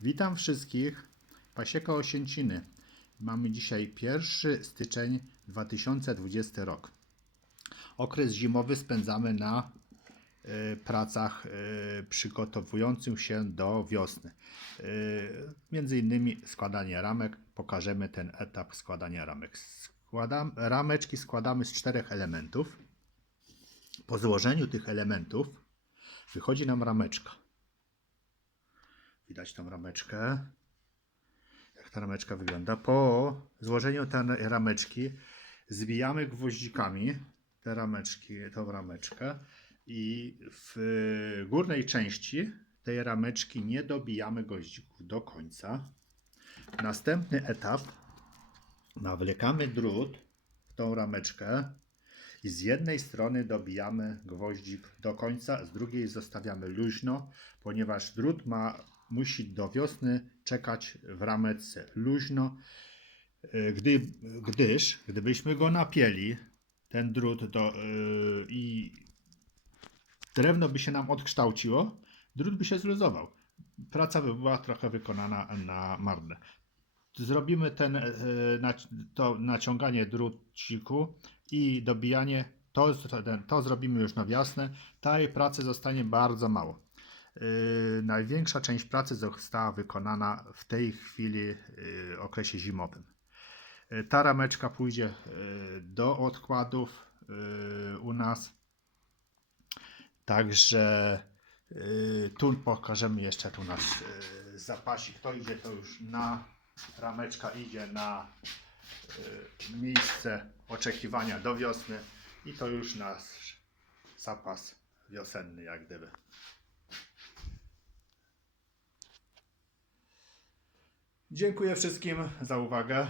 Witam wszystkich. Pasieka Osięciny. Mamy dzisiaj 1 styczeń 2020 rok. Okres zimowy spędzamy na e, pracach e, przygotowujących się do wiosny. E, Między innymi składanie ramek. Pokażemy ten etap składania ramek. Składam, rameczki składamy z czterech elementów. Po złożeniu tych elementów wychodzi nam rameczka. Widać tą rameczkę. Jak ta rameczka wygląda. Po złożeniu tej rameczki zbijamy gwoździkami te rameczki, tą rameczkę i w górnej części tej rameczki nie dobijamy goździków do końca. Następny etap nawlekamy drut w tą rameczkę i z jednej strony dobijamy gwoździk do końca, z drugiej zostawiamy luźno, ponieważ drut ma, musi do wiosny czekać w rameczce luźno, E, gdy, gdyż gdybyśmy go napieli, ten drut do, yy, i drewno by się nam odkształciło, drut by się zluzował. Praca by była trochę wykonana na marne. Zrobimy ten, e, nac- to naciąganie druciku i dobijanie. To, to zrobimy już na wiosnę. Tej pracy zostanie bardzo mało. Yy, największa część pracy została wykonana w tej chwili, yy, okresie zimowym. Yy, Ta rameczka pójdzie do odkładów u nas. Także tu pokażemy jeszcze tu nasz zapasik. To idzie to już na rameczka idzie na miejsce oczekiwania do wiosny i to już nasz zapas wiosenny jak gdyby. Dziękuję wszystkim za uwagę.